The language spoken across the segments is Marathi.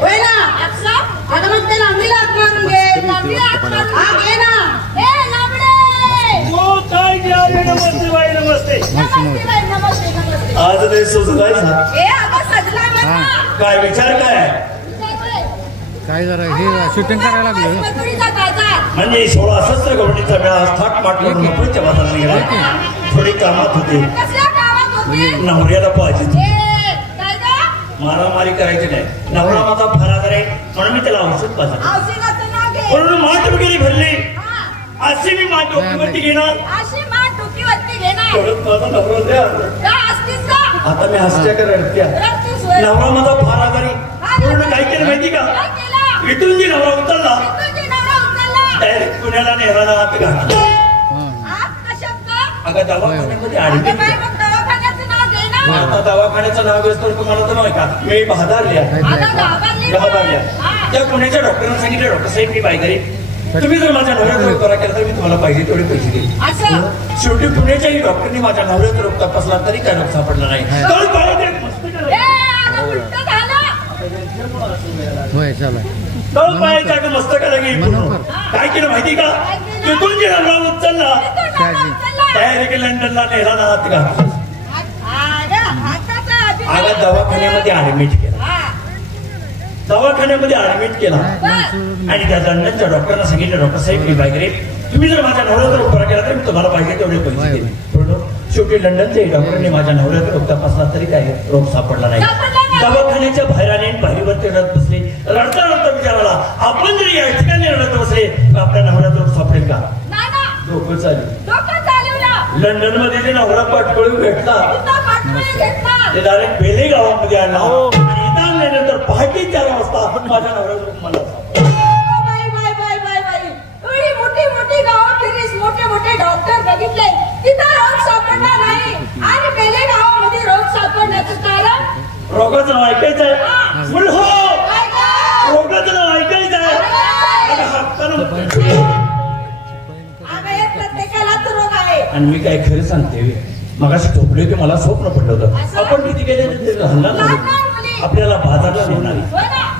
होय ना आता मग ते लांबीला हात मारून घे हा घे ना ए लांबडे हो काय घ्या नमस्ते बाई नमस्ते नमस्ते आज ते सुजलाय ए आबा सजलाय म्हणा काय विचार काय जरा हे शूटिंग करायला लागलं म्हणजे 16 शस्त्र गवडीचा वेळा थाट माट करून नोकरीच्या बाजारात गेला थोडी कामात होते नवऱ्याला पाहिजे मारामारी करायची नाही नवरा माझा फरार आहे म्हणून मी त्याला औषध पाहिजे म्हणून माठ वगैरे भरली अशी मी माठ डोकीवरती घेणार माझा नवरा द्या आता मी हसत्या का रडत्या नवरा माझा फरार आहे म्हणून काय केलं माहिती का इथून जी नवरा उचलला डायरेक्ट पुण्याला नेहराला हात घातला अगं दवाखान्यामध्ये ऍडमिट आता दवाखान्याचं नाव घेतो तुम्हाला तर नाही का मी बहादारल्या त्या पुण्याच्या डॉक्टरांना सांगितलं डॉक्टर साहेब मी बायगरी तुम्ही जर माझ्या नवऱ्याचा रोग करा केला तर मी तुम्हाला पाहिजे तेवढे पैसे देईन शेवटी पुण्याच्याही डॉक्टरनी माझ्या नवऱ्याचा रोग तपासला तरी काय रोग सापडला नाही मस्तकाला गेली काय केलं माहिती का तिथून जे नवरा उचलला डायरेक्ट लंडनला नेहराला हात घातला आगा दवाखान्यामध्ये ऍडमिट केला आणि त्या लंडनच्या डॉक्टरना सांगितलं डॉक्टर साहेब मी बायगरे तुम्ही जर माझ्या नवऱ्याचा रोग बरा केला तर मी तुम्हाला पाहिजे तेवढे पैसे देईन शेवटी लंडनच्या डॉक्टरने माझ्या नवऱ्याचा रोग तपासला तरी काय रोग सापडला नाही दवाखान्याच्या बाहेर आले बाहेरवरती रडत बसले रडता रडता विचाराला आपण जरी या ठिकाणी रडत बसले तर आपल्या नवऱ्याचा रोग सापडेल का डोकं चालेल लंडन मध्ये ते नवरा पाठकळून भेटला ते डायरेक्ट बेले गावामध्ये आणला आणि इथं आणल्यानंतर पहाटे 4 वाजता आपण माझ्या नवऱ्याचा रोग मला मोठी गावात फिरलीस मोठे डॉक्टर बघितले तिथं रोग सापडला नाही आणि बेले गावामध्ये रोग सापडण्याचं कारण रोगाचं नाव ऐकायचं आहे रोगाचं नाव ऐकायचं आहे प्रत्येकालाच रोग आहे आणि मी काय खरं सांगते मगाशी झोपले की मला स्वप्न पडलं होतं आपण किती गेले आपल्याला बाजारला नेणारी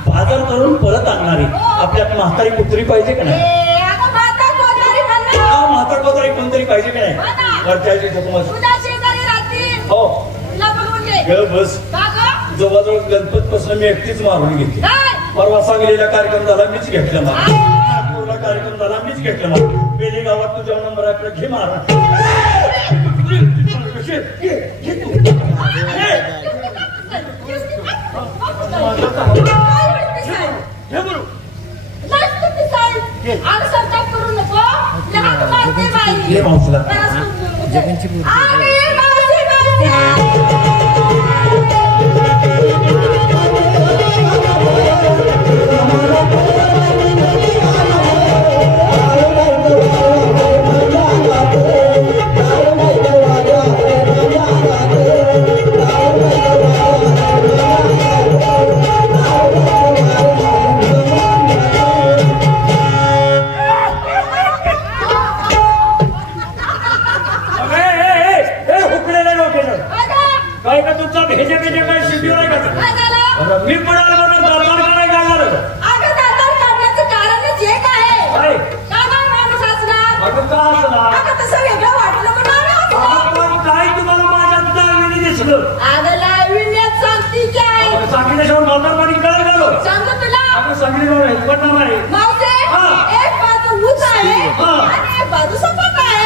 बाजार करून परत आणणारी आपल्यात म्हातारी कुत्री पाहिजे का नाही म्हातार कोतारी कोणतरी पाहिजे का नाही वरच्याची हो बस जवळजवळ गणपत पासून मी एकटीच मारून घेतली परवा सांगलीला कार्यक्रम झाला मीच घेतला नागपूरला कार्यक्रम झाला मीच घेतला मार बेले गावात तुझ्या नंबर आपला घे मारा मी पडाल बरोबर दरबार काय काढणार काढण्याचं कारणच एक आहे माणूस असणार तसं वेगळं वाटलं काय तुम्हाला माझ्यात दाविनी दिसलं सांगितल्याशिवाय मालदारवाडी काय झालो सांगतो तुला सांगितलं पण नाही एक बाजू ऊस आहे आणि एक बाजू सपाट आहे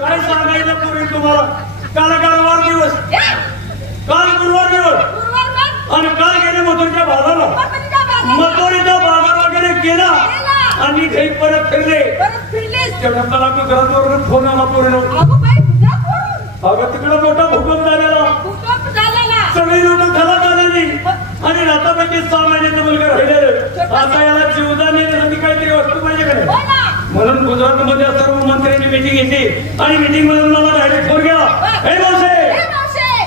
काय सांगायचं पूर्वी तुम्हाला काल वाढदिवस काल गुरुवार दिवस आणि काल गेले मथुरीच्या बाजारला मथुरीचा बाजार वगैरे केला आणि घरी परत फिरले तेवढ्या मला घरात फोन आला पूर्ण अगं तिकडे मोठा भूकंप झालेला सगळी लोक घरात आलेली आणि रातापैकी 6 महिन्याचा मुलगा राहिलेला आता याला जीवदान येण्यासाठी काहीतरी वस्तू पाहिजे का नाही म्हणून गुजरात मध्ये सर्व मंत्र्यांची मीटिंग घेतली आणि मीटिंग मधून मला डायरेक्ट फोन केला हे मावशे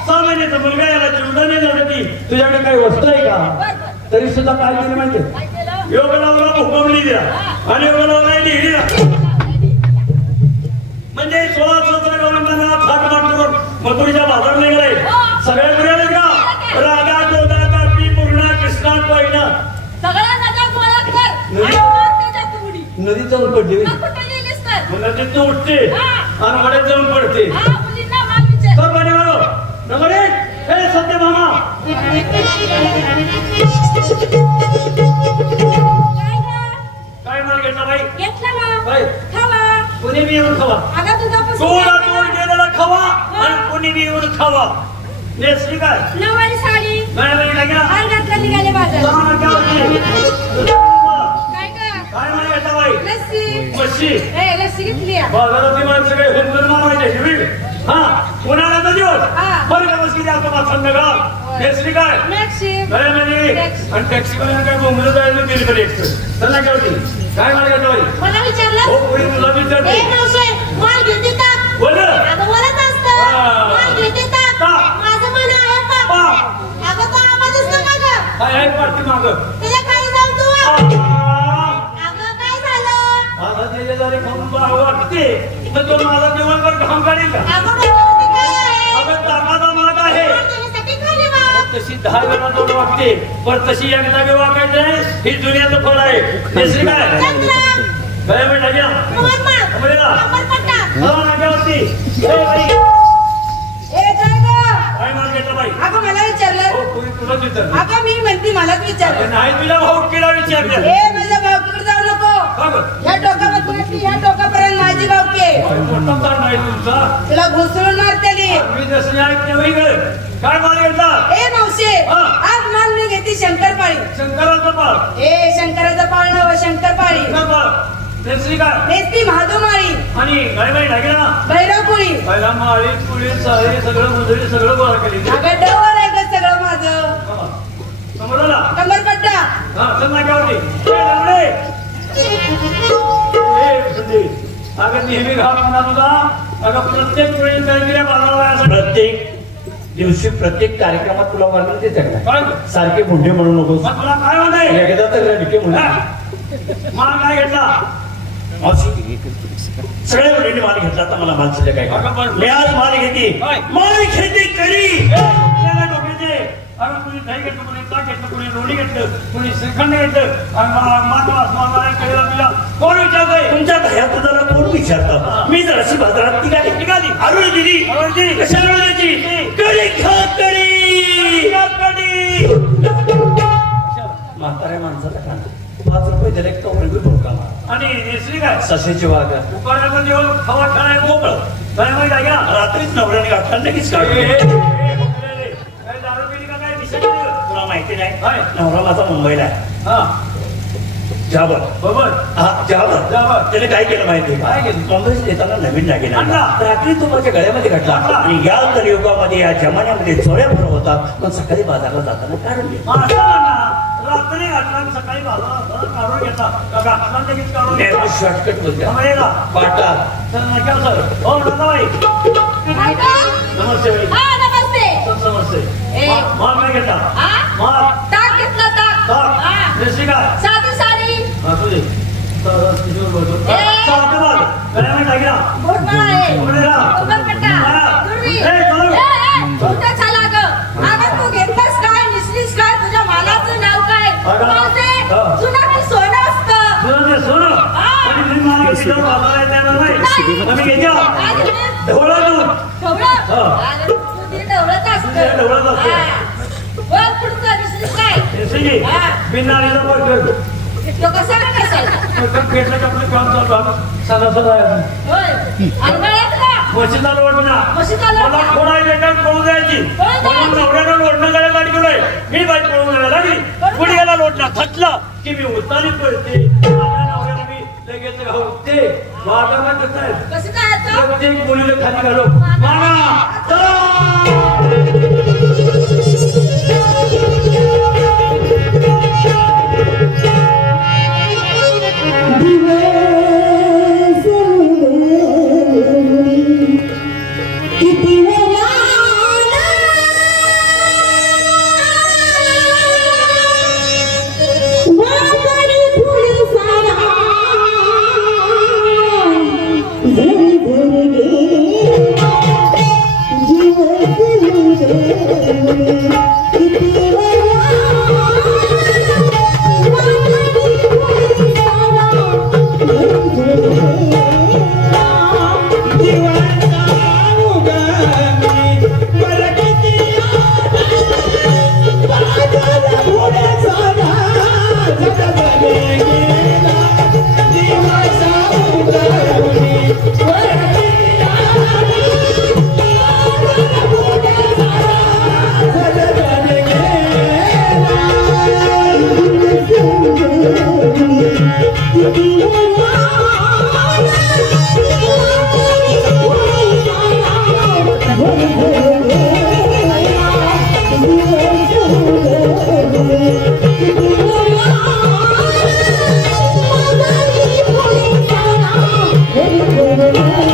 6 महिन्याचा मुलगा याला जीवदान येण्यासाठी तुझ्याकडे काही वस्तू आहे का तरी सुद्धा काय केलं माहिती योग लावला भूकंप लिहिला आणि योग लावला लिहिला म्हणजे 16 गव्हर्नमेंटला थाट माट करून मथुरीच्या बाजार निघाले नदीत जाऊन पडली मग कुठे गेलीस तर? मग नदीत उठते हा. आणि वड्यात जाऊन पडते हा, मुलींना माल विचार. तर बरे बरो नगरे हे सत्य मामा काय गं? काय माल घेतला बाई घेतलं ना? बाई खावा. कोणी बी येऊन खावा अगं दुधापासून गोडा तोड गेलेला खावा आणि कोणी बी येऊन खावा नेसली काय नऊवारी साडी नाही लागला हार घातला निघाले बाजार. काय गं? काय माल घेतला बाई लस्सी. मच्छी ए, लस्सी घेतली आहे. बाजारातली माणसं काही हुंदर मारायचे हिरवी हा उन्हाळ्याचा दिवस हा. बरं का बसली आता मग संध्याकाळ नेसली काय मॅक्सी. नाही म्हणजे टॅक्सी. आणि टॅक्सी वाल्यानं काय बोंबलं जायला गेली बरं एकटं त्यांना काय होती काय माल घेतला बाई मला विचारलं? हो पुढे तुला विचारते ए, मावशे, माल घेते का? बोल अगं बोलत असतं. हा. माल घेते का? का? माझं मन आहे का? पा. अगं तो आवाज असतो का गं? काय आहे पाठी माग त्याला काय सांगतो? अगं काय झालं? आता त्याच्या जरी खाऊन वाटते तर तो माझा दिवसभर घाम काढील का अगं डोक्यावरती काय आहे? अगं ताकाचा माग आहे माल घेण्यासाठी खाली वा. तशी 10 वेळा जोड वागते पण तशी एकदा बी वागायचंय ही दुनियाचं फळ आहे दुसरी काय चांगलं. काय म्हणता घ्या मोहन माल. बोले ना. अंबरपट्टा. नाक्यावरती ए बाई ए, काय गं? काय माल घेतला बाई अगं मला विचारलं. हो पुरी तुलाच विचारलं अगं मी म्हणते मलाच विचारलं. नाही तुला भाऊ किडा विचारलं ए, माझ्या भावकीकडे जाऊ नको. का गं? ह्या टोकापासून ह्या टोकापर्यंत माझी भावकी आहे. अरे मोठा ताण नाही तुमचा तुला घुसळून मारतेली. मी जसं ऐकते वेगळं काय माल घेतला ए मावशे, हा. आज माल मी घेते शंकरपाळी. शंकराचा पाळ ए, शंकराचं पाळ नव शंकरपाळी. नेसली काय नेसती महादुमाळी. आणि काय बाई लागेल ना भैरवपुरी. पहिला माळी पुळी साळी सगळं मुंदरी सगळं गोळा केली अगं डवर आहे ग सगळं माझं. समजला कंबरपट्टा. हा चल नाक्यावरती अगं नेहमी घाल म्हणा तुझा अगं प्रत्येक वेळी काय बाजाराला प्रत्येक दिवशी प्रत्येक कार्यक्रमात तुला वर्णन देते का? काय सारखे मुंडे म्हणू नकोस मग तुला काय म्हणते एकदा तर रडके म्हणा माल काय घेतला मावशी सगळ्या मुलींनी माल घेतला तर मला माल शिल्लक आहे अगं का? बरं. मी आज माल घेते काय? माल घेते करी डोक्याचे अगं कुणी दही घेतलं कुणी ताक घेतलं कुणी लोणी घेतलं कुणी श्रीखंड घेतलं तुला कोण विचारतोय तुमच्या भया तुझ्याला कोण विचारतं मी जर अशी बाजारात निघाली अरुण दिली कशाला द्यायची कडी खा कडी म्हाताऱ्या माणसाला का 5 रुपये दिले कवरे बी भोका आणि नेसली काय ससेची वाघ उकाड्यामध्ये येऊन खावा खाय मोकळं काय माहिती आहे का रात्रीच नवऱ्याने घातला लगेच काय काढून दारू पिली का काय दिसत नाही? तुला माहिती नाही काय? नवरा माझा मुंबईला आहे हा जाबर बरोबर हा जाबर जाबर. त्याने काय केलं माहिती काय केलं? मुंबईत येताना नवीन दागिना आणला. आणला. रात्री तो माझ्या गळ्यामध्ये घातला आणला. आणि या कलियुगामध्ये या जमान्यामध्ये चोऱ्या भर होतात पण सकाळी बाजारला जाताना काढून घे मग असं म्हणा, रात्री घातला आणि सकाळी बाजारात काढून घेतला का घातला लगेच काढून घेतला शॉर्टकट बोलते समजेला? पाटा चल ना क्या सर हो नंदाबाई काय गं? नमस्ते बाई हा, नमस्ते. चल नमस्ते ए. माल काय घेतला हा? माल ताक घेतलं ताक. तर हा. नेसली काय साधी साडी. असू दे चालतं बघ गळ्यामध्ये टाकी ना घोटमाळ आहे. उघडेला. कंबरपट्टा. हा. दुर्वी. ए, चला. उलटं चाला गं. अगं तू घेतलंस काय निसलीस काय तुझ्या मालाचं नाव काय अगं. मावशे, हा. जुनं की सोनं असतं. सोनं ते सोनं आणि मी माल घेतली तर बाजारात येणार नाही आम्ही घेतल्या आणि ते ढोळा दूध ढवळं? हा. अगं, तू ते ढवळत असतं. ते ढवळत असतं. हा. बघ पुढचं निसलीस काय नेसली हा. बिनारीचा पडतो तो कसा काय कसायचा? पेटलं की आपलं काम चालू आहे. सदा सदा आहे. होय. आणि गळ्यातला? म्हशीचा लोट ना म्हशीचा लोट. मला खोडायला काय पळून द्यायची पळून द्यायची. म्हणून नवऱ्यानं लोटणं गाड्या गाडी गेलोय मी बाई पळून जायला लागली कुणी गेला लोटणं थटला की मी उतारी पळते माझ्या नवऱ्याला मी लगेच घालते माझा मग कसं आहे कसं काय आता? प्रत्येक मुलीला खाली घालो मामा चला Give Bye.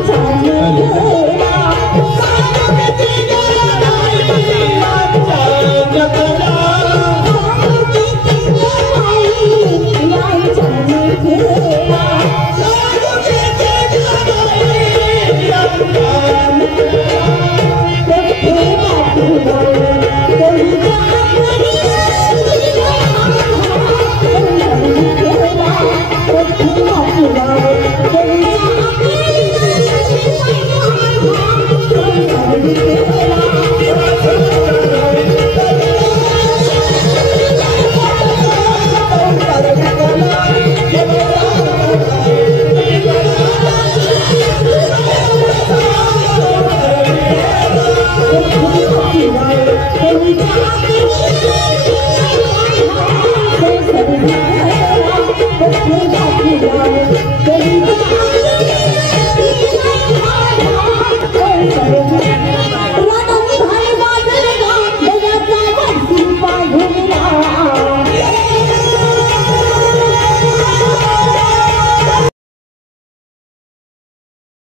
झालं